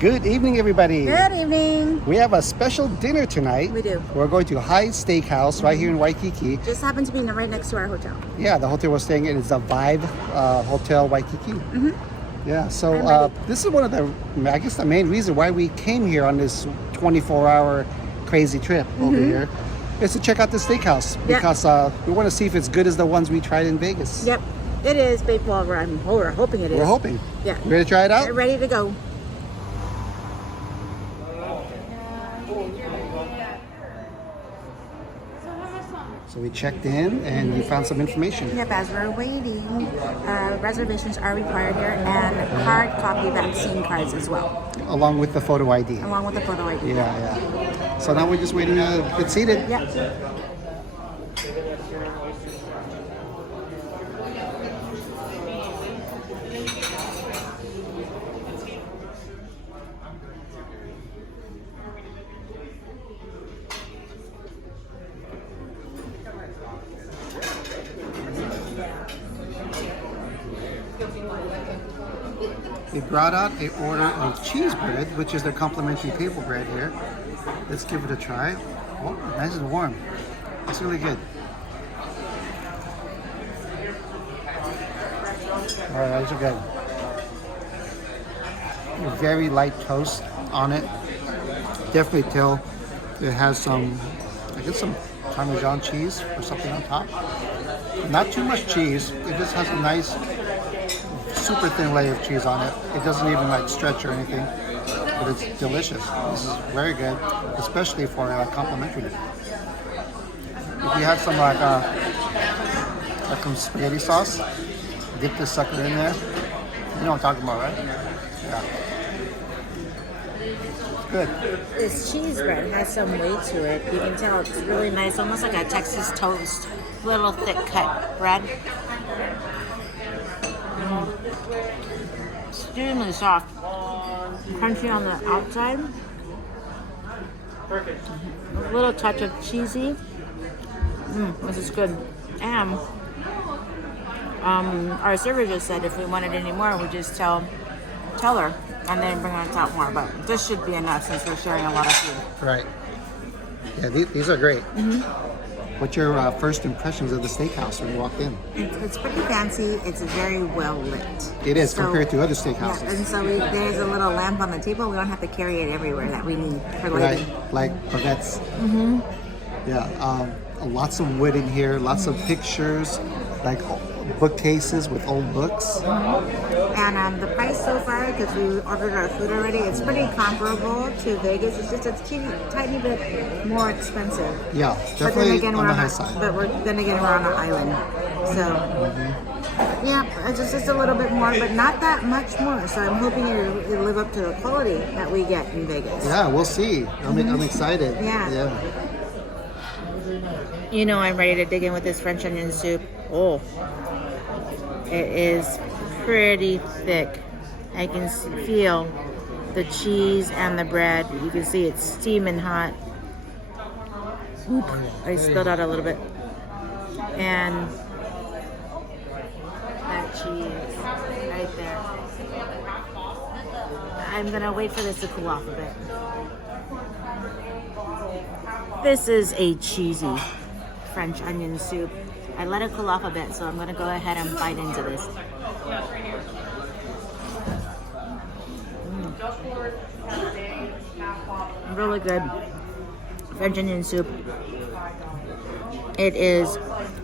Good evening, everybody. Good evening. We have a special dinner tonight. We do. We're going to Hyde Steakhouse right here in Waikiki. Just happened to be right next to our hotel. Yeah, the hotel we're staying in is the Vibe Hotel Waikiki. Yeah, so this is one of the, I guess the main reason why we came here on this 24-hour crazy trip over here is to check out the steakhouse because we want to see if it's good as the ones we tried in Vegas. Yep, it is, babe. Well, we're hoping it is. We're hoping. Yeah. You ready to try it out? We're ready to go. So we checked in and you found some information. Yep, as we're waiting, reservations are required here and hard copy vaccine cards as well. Along with the photo ID. Along with the photo ID. Yeah. So now we're just waiting to get seated. Yep. They brought out an order of cheese bread, which is their complimentary table bread here. Let's give it a try. Oh, nice and warm. It's really good. All right, those are good. Very light toast on it. Definitely tell it has some, I guess some Parmesan cheese or something on top. Not too much cheese. It just has a nice super thin layer of cheese on it. It doesn't even like stretch or anything, but it's delicious. This is very good, especially for complimentary. If you had some like some spaghetti sauce, dip this sucker in there. You know what I'm talking about, right? Yeah. It's good. This cheese bread has some weight to it. You can tell it's really nice, almost like a Texas toast. Little thick cut bread. Extremely soft. Crunchy on the outside. A little touch of cheesy. This is good. And our server just said if we wanted any more, we just tell her and then bring on top more. But this should be enough since we're sharing a lot of food. Right. Yeah, these are great. What's your first impressions of the steakhouse when you walked in? It's pretty fancy. It's very well lit. It is compared to other steakhouses. Yeah, and so there's a little lamp on the table. We don't have to carry it everywhere that we need for lighting. Right, like baguettes. Yeah, lots of wood in here, lots of pictures, like bookcases with old books. And the price so far, because we ordered our food already, it's pretty comparable to Vegas. It's just a tiny bit more expensive. Yeah, definitely on the high side. But then again, we're on an island. So, yeah, it's just a little bit more, but not that much more. So I'm hoping it'll live up to the quality that we get in Vegas. Yeah, we'll see. I'm excited. Yeah. You know I'm ready to dig in with this French onion soup. Oh, it is pretty thick. I can feel the cheese and the bread. You can see it's steaming hot. Oop, I spilled out a little bit. And that cheese right there. I'm gonna wait for this to cool off a bit. This is a cheesy French onion soup. I let it cool off a bit, so I'm gonna go ahead and bite into this. Really good French onion soup. It is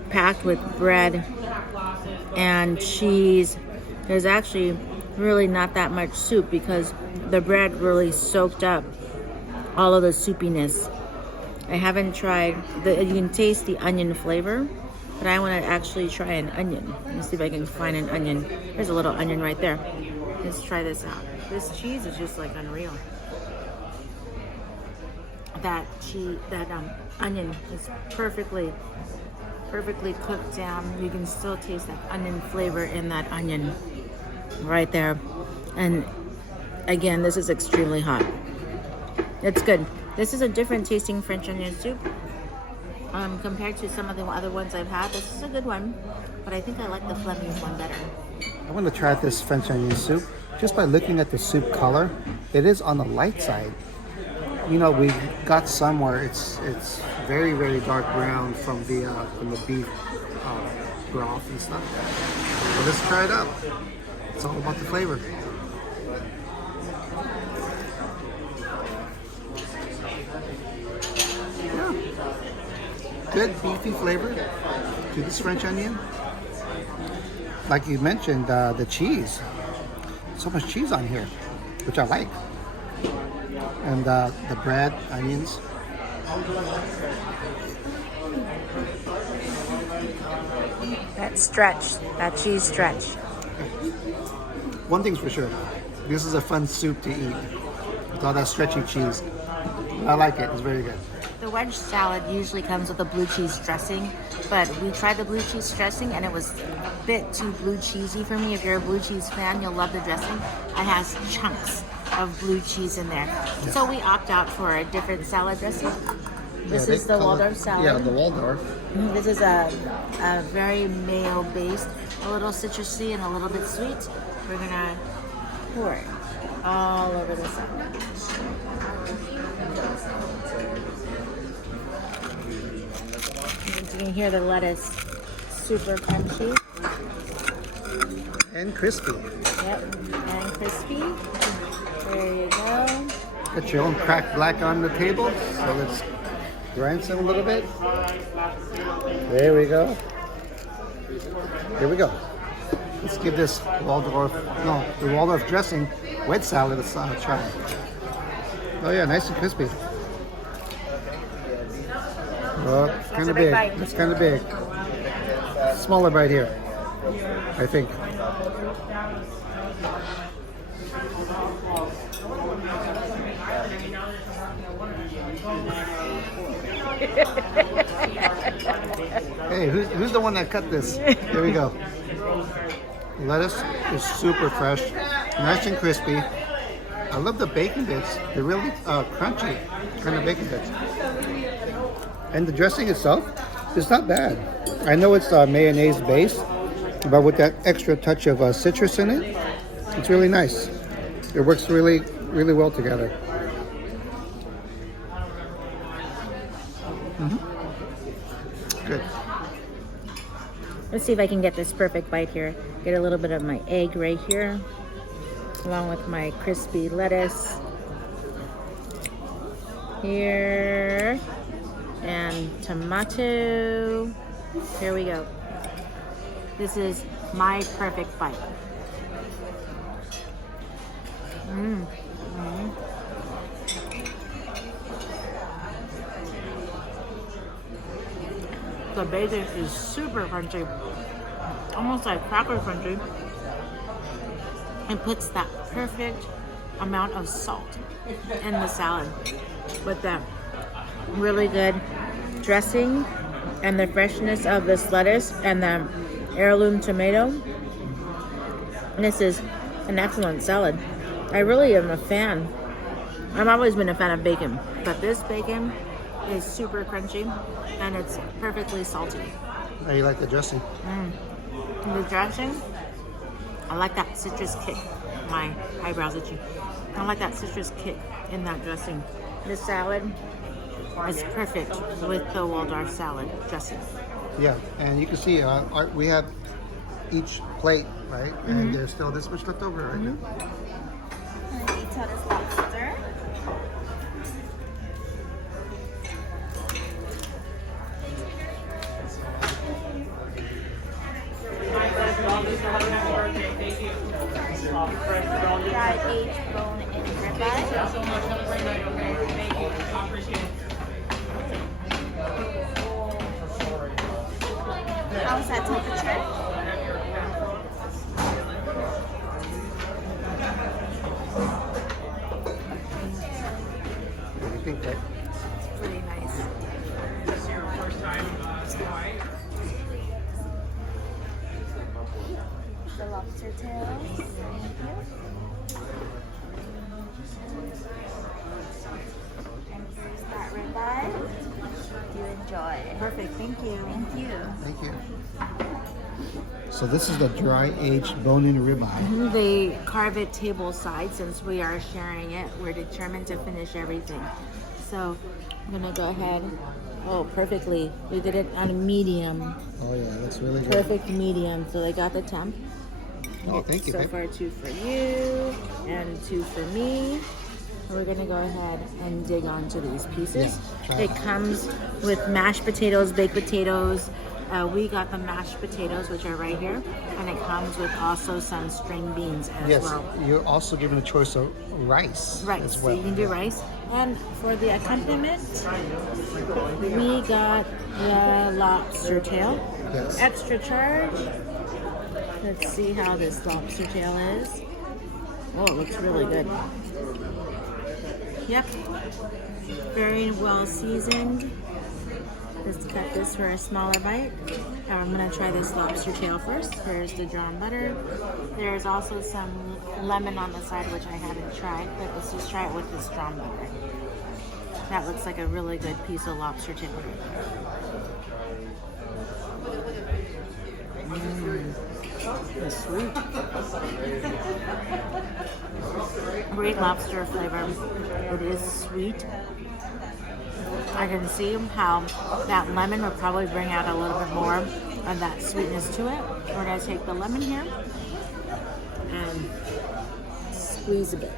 packed with bread and cheese. There's actually really not that much soup because the bread really soaked up all of the soupiness. I haven't tried, you can taste the onion flavor, but I want to actually try an onion. Let's see if I can find an onion. There's a little onion right there. Let's try this out. This cheese is just like unreal. That onion is perfectly cooked down. You can still taste that onion flavor in that onion right there. And again, this is extremely hot. It's good. This is a different tasting French onion soup. Compared to some of the other ones I've had, this is a good one, but I think I like the Lemme one better. I want to try this French onion soup. just by looking at the soup color, it is on the light side. You know, we got some where it's very, very dark brown from the beef broth and stuff. So let's try it out. It's all about the flavor. Yeah, good beefy flavor to this French onion. Like you mentioned, the cheese. So much cheese on here, which I like. And the bread, onions. That stretch, that cheese stretch. One thing's for sure, this is a fun soup to eat with all that stretchy cheese. I like it. It's very good. The wedge salad usually comes with a blue cheese dressing, but we tried the blue cheese dressing and it was a bit too blue cheesy for me. If you're a blue cheese fan, you'll love the dressing. It has chunks of blue cheese in there. Yeah. So we opt out for a different salad dressing. This is the Waldorf salad. Yeah, the Waldorf. This is a very mayo-based, a little citrusy and a little bit sweet. We're gonna pour it all over the salad. You can hear the lettuce, super crunchy. And crispy. Yep, and crispy. There you go. Got your own cracked black on the table. So let's grind some a little bit. There we go. Here we go. Let's give this the Waldorf dressing wedge salad a try. Oh yeah, nice and crispy. Oh, it's kind of big. It's kind of big. Smaller bite here, I think. Hey, who's the one that cut this? Here we go. Lettuce is super fresh, nice and crispy. I love the bacon bits. They're really crunchy kind of bacon bits. And the dressing itself is not bad. I know it's mayonnaise based, but with that extra touch of citrus in it, it's really nice. It works really, really well together. Good. Let's see if I can get this perfect bite here. Get a little bit of my egg right here, along with my crispy lettuce here, and tomato. Here we go. This is my perfect bite. The bacon is super crunchy, almost like cracker crunchy. It puts that perfect amount of salt in the salad with that really good dressing and the freshness of this lettuce and the heirloom tomato. This is an excellent salad. I really am a fan. I've always been a fan of bacon, but this bacon is super crunchy and it's perfectly salty. How you like the dressing? The dressing, I like that citrus kick. My eyebrows itchy. I like that citrus kick in that dressing. The salad is perfect with the Waldorf salad dressing. Yeah, and you can see we have each plate, right? And there's still this much left over right now. Detail this lobster. Got aged bone in ribeye. How's that temperature? What do you think, Ted? Pretty nice. The lobster tails. Thank you. And here's that ribeye. You enjoy. Perfect, thank you. Thank you. Thank you. So this is the dry aged bone-in ribeye. They carve it table side since we are sharing it. We're determined to finish everything. So I'm gonna go ahead. Oh, perfectly. We did it on a medium. Oh yeah, that's really good. Perfect medium. So they got the temp. Oh, thank you. So babe. far, 2 for you and 2 for me. We're gonna go ahead and dig onto these pieces. Yeah, try It comes with mashed potatoes, baked potatoes. We got the mashed potatoes, which are right here, and it comes with also some string beans as Yes, well. you're also given a choice of rice Rice, as so well. you can do rice. And for the accompaniment, we got the lobster tail. Yes. Extra charge. Let's see how this lobster tail is. Oh, it looks really good. Yep. Very well seasoned. Let's cut this for a smaller bite. Now I'm gonna try this lobster tail first. Here's the drawn butter. There's also some lemon on the side, which I haven't tried, but let's just try it with this drawn butter. That looks like a really good piece of lobster tail. It's sweet. Great lobster flavor. It is sweet. I can see how that lemon would probably bring out a little bit more of that sweetness to it. We're going to take the lemon here and squeeze a bit.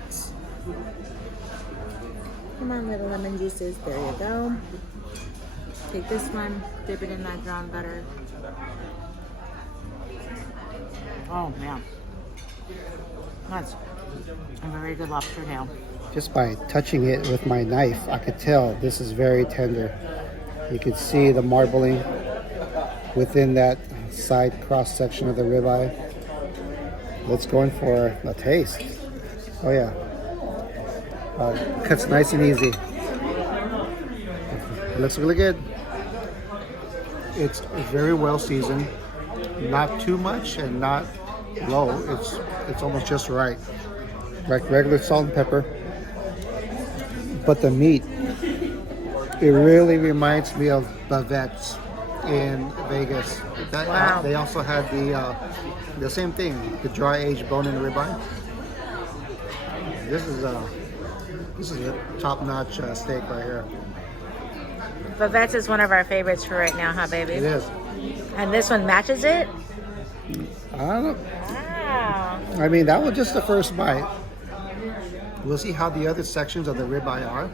Come on, little lemon juices. There you go. Take this one, dip it in that drawn butter. Oh, man. That's a very good lobster tail. Just by touching it with my knife, I could tell this is very tender. You can see the marbling within that side cross section of the ribeye. Let's go in for a taste. Oh yeah, cuts nice and easy. It looks really good. It's very well seasoned, not too much and not low. It's almost just right, like regular salt and pepper. But the meat, it really reminds me of bavettes in Vegas. Wow. They also had the same thing, the dry aged bone-in ribeye. This is a top-notch steak right here. Bavettes is one of our favorites for right now, huh, baby? It is. And this one matches it? I don't know. Wow. I mean, that was just the first bite. We'll see how the other sections of the ribeye are,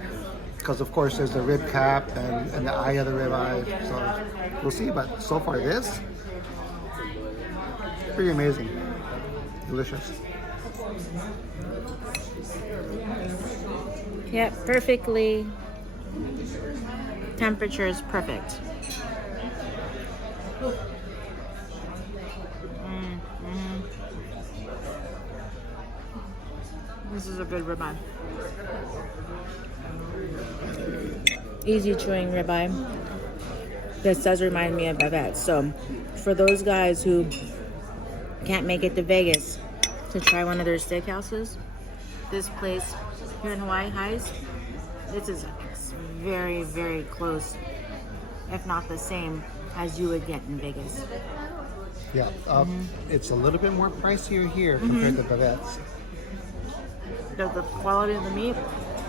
because of course there's the rib cap and the eye of the ribeye. So we'll see. But so far, this pretty amazing, delicious. Yep, perfectly. Temperature is perfect. This is a good ribeye. Easy chewing ribeye. This does remind me of bavettes. So for those guys who can't make it to Vegas to try one of their steakhouses, this place here in Hawaii Heights, this is very, very close, if not the same, as you would get in Vegas. Yeah, it's a little bit more pricier here compared to bavettes. The quality of the meat,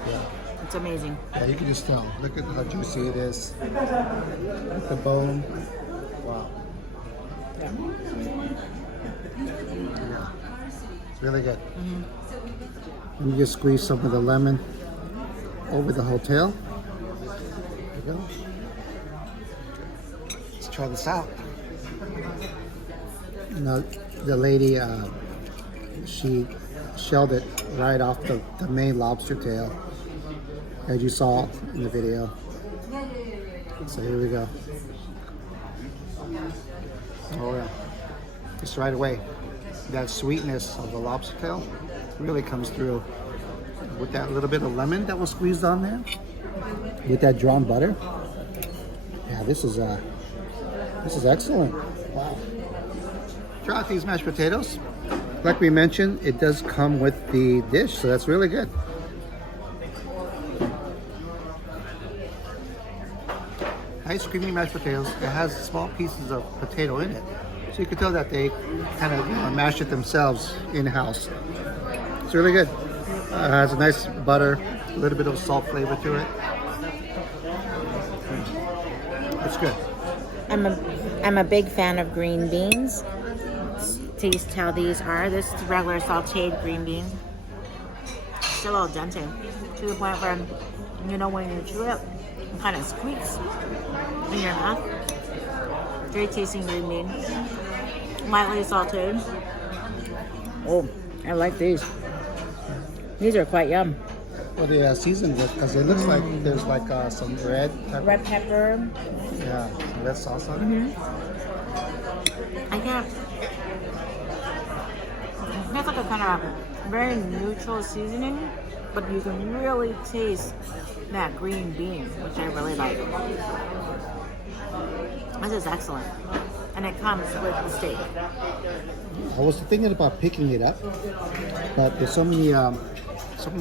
Yeah. it's amazing. Yeah, you can just tell. Look at how juicy it is. The bone. Wow. Yeah. Yeah. It's really good. Let me just squeeze some of the lemon over the hotel. There you go. Let's try this out. Now, the lady, she shelled it right off the main lobster tail, as you saw in the video. So here we go. Oh yeah, just right away, that sweetness of the lobster tail really comes through with that little bit of lemon that was squeezed on there, with that drawn butter. Yeah, this is excellent. Wow. Try out these mashed potatoes. Like we mentioned, it does come with the dish, so that's really good. Nice creamy mashed potatoes. It has small pieces of potato in it, So you can tell that they kind of mash it themselves in-house. It's really good. Has a nice butter, a little bit of salt flavor to it. It's good. I'm a big fan of green beans. Taste how these are. This is regular sauteed green beans. Still al dente to the point where, you know, when you chew it, it kind of squeaks in your mouth. Great tasting green bean. Lightly sauteed. Oh, I like these. These are quite yum. Well, they seasoned it because it looks like there's like some red pepper. Yeah, some red sauce on it. I can't. It's like a kind of very neutral seasoning, but you can really taste that green bean, which I really like. This is excellent, and it comes with the steak. I was thinking about picking it up, but there's so many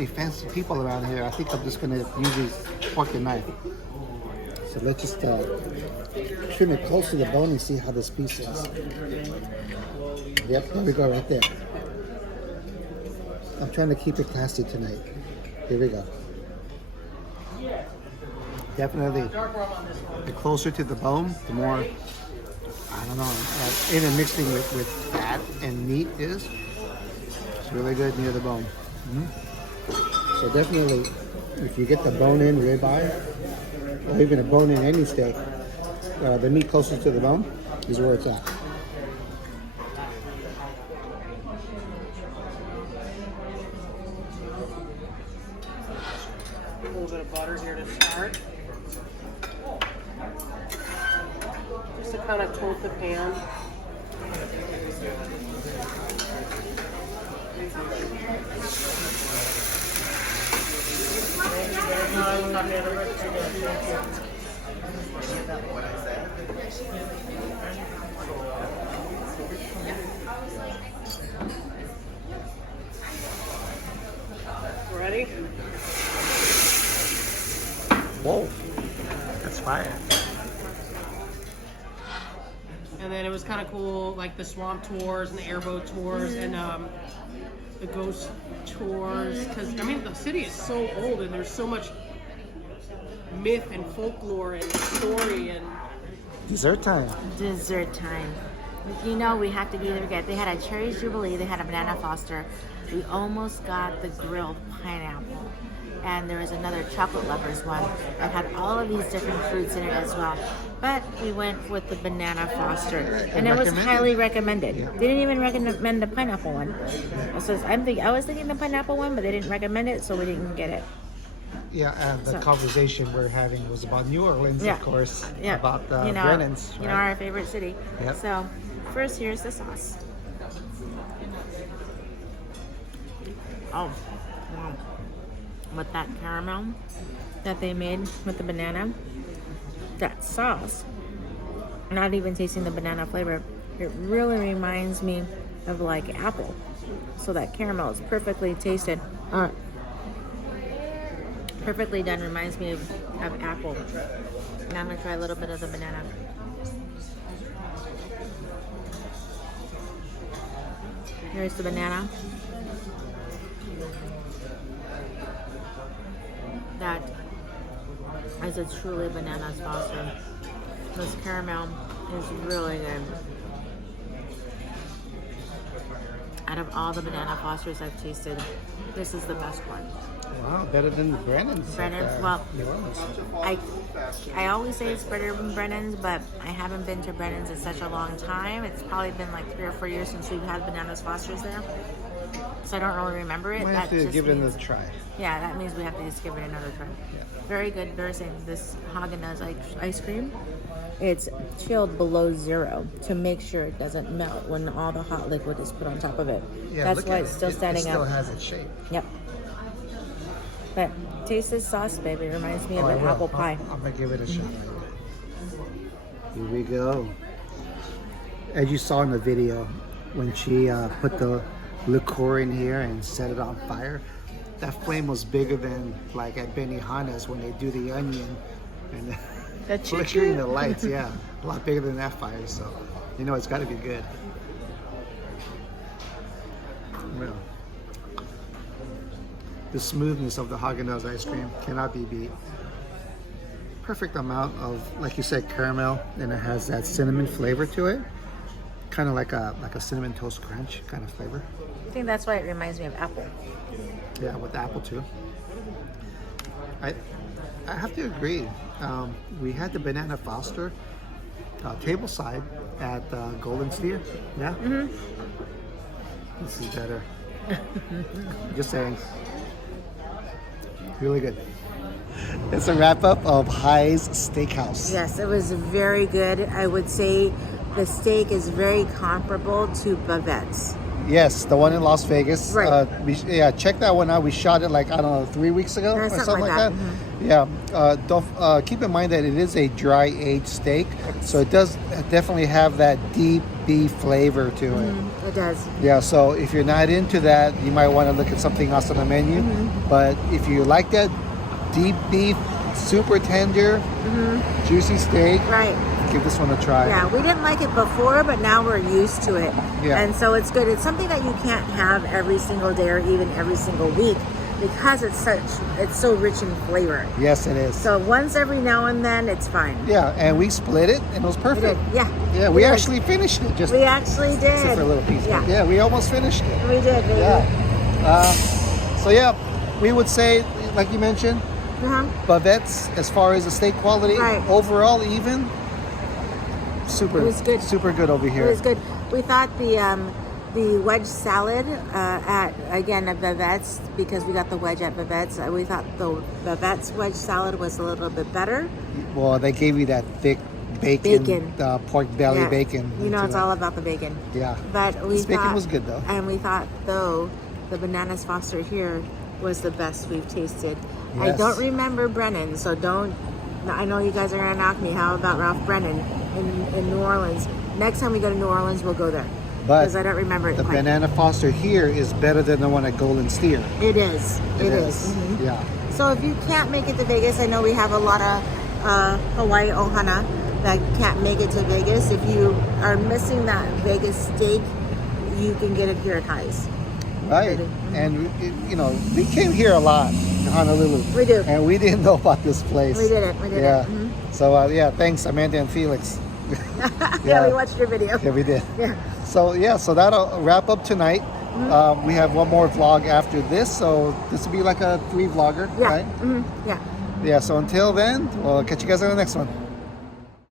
fancy people around here. I think I'm just gonna use this fork and knife. So let's just trim it close to the bone and see how this piece is. Yep, there we go, right there. I'm trying to keep it classy tonight. Here we go. Definitely, the closer to the bone, the more, I don't know, intermixing with fat and meat is. It's really good near the bone. So definitely, if you get the bone-in ribeye, or even a bone-in any steak, the meat closest to the bone is where it's at. A little bit of butter here to start. Just to kind of coat the pan. Ready? Whoa, that's fire. And then it was kind of cool, like the swamp tours and the airboat tours and the ghost tours. Because, I mean, the city is so old and there's so much myth and folklore and story and... Dessert time. Dessert time. You know, we have to either get, they had a cherry jubilee, they had a banana foster. We almost got the grilled pineapple. And there was another chocolate lovers one that had all of these different fruits in it as well. But we went with the banana foster, and it was highly recommended. Yeah. They didn't even recommend the pineapple one. So I was thinking the pineapple one, but they didn't recommend it, so we didn't get it. Yeah, and the conversation we're having was about New Orleans, Yeah. of course, Yeah, about you know, Brennan's. you know, our favorite city. Yep. So first, here's the sauce. Oh, wow. With that caramel that they made with the banana, that sauce, not even tasting the banana flavor, it really reminds me of like apple. So that caramel is perfectly tasted, perfectly done, reminds me of apple. Now I'm gonna try a little bit of the banana. Here's the banana. That is a truly banana foster. This caramel is really good. Out of all the banana fosters I've tasted, this is the best one. Wow, better than the Brennan's. Brennan's, well, New Orleans. I always say it's better than Brennan's, but I haven't been to Brennan's in such a long time. It's probably been like 3 or 4 years since we've had bananas fosters there. So I don't really remember it. Might have to give it another try. Yeah, that means we have to just give it another try. Yeah. Very good. Very same. This Haagen-Dazs ice cream, it's chilled below 0 to make sure it doesn't melt when all the hot liquid is put on top of it. Yeah, That's look why at it's it. still standing It still up. has its shape. Yep. But taste this sauce, baby. It reminds me of I an will. apple pie. I'm gonna give it a shot. Here we go. As you saw in the video, when she put the liqueur in here and set it on fire, that flame was bigger than like at Benihana's when they do the onion and The flickering the lights. Yeah, a lot bigger than that fire. So You know it's got to be good. Yeah. The smoothness of the Haagen-Dazs ice cream cannot be beat. Perfect amount of, like you said, caramel, and it has that cinnamon flavor to it. Kind of like a cinnamon toast crunch kind of flavor. I think that's why it reminds me of apple. Yeah, with apple too. I have to agree. We had the banana Foster tableside at Golden Steer. Yeah. Mm-hmm. This is better. Just saying. Really good. It's a wrap up of High's Steakhouse. Yes, it was very good. I would say the steak is very comparable to Bavette's. Yes, the one in Las Vegas. Right. Check that one out. We shot it like, I don't know, 3 weeks ago or something like that. Mm-hmm. Yeah. Don't keep in mind that it is a dry aged steak, so it does definitely have that deep beef flavor to it. Mm-hmm. It does. Yeah. So if you're not into that, you might want to look at something else on the menu. Mm-hmm. But if you like that deep beef, super tender, juicy steak, Right. give this one a try. Yeah, we didn't like it before, but now we're used to it. Yeah. And so it's good. It's something that you can't have every single day or even every single week because it's so rich in flavor. Yes, it is. So once every now and then, it's fine. Yeah, and we split it, and it was We perfect. did. Yeah. Yeah, we actually finished it. Just We actually did. except for a little piece. Yeah. But yeah, we almost finished it. We did, baby. Yeah. So yeah, we would say, like you mentioned, Uh-huh. Bavette's, as far as the steak quality, Right. overall even, super. It was good. Super good over here. It was good. We thought the wedge salad at Bavette's, because we got the wedge at Bavette's. We thought the Bavette's wedge salad was a little bit better. Well, they gave you that thick bacon. Pork belly Yeah. bacon. You know, into it's it. all about the bacon. Yeah. But we This bacon thought, was good though. And we thought though the bananas Foster here was the best we've tasted. I Yes. don't remember Brennan, so don't. I know you guys are gonna knock me. How about Ralph Brennan in New Orleans? Next time we go to New Orleans, we'll go there But because I don't remember it the quite. banana Foster here is better than the one at Golden Steer. It is. It is. Mhm. Yeah. So if you can't make it to Vegas, I know we have a lot of Hawaii ohana that can't make it to Vegas. If you are missing that Vegas steak, you can get it here at High's. Right. And, we came here a lot in Honolulu. We do. And we didn't know about this place. We did it. We did Yeah. it. Mhm. So, thanks, Amanda and Felix. Yeah, we watched your video. Yeah, we did. Yeah. So that'll wrap up tonight. We have one more vlog after this, so this will be like a 3 vlogger, Yeah. right? Mhm. Yeah. Yeah, so until then, we'll catch you guys on the next one.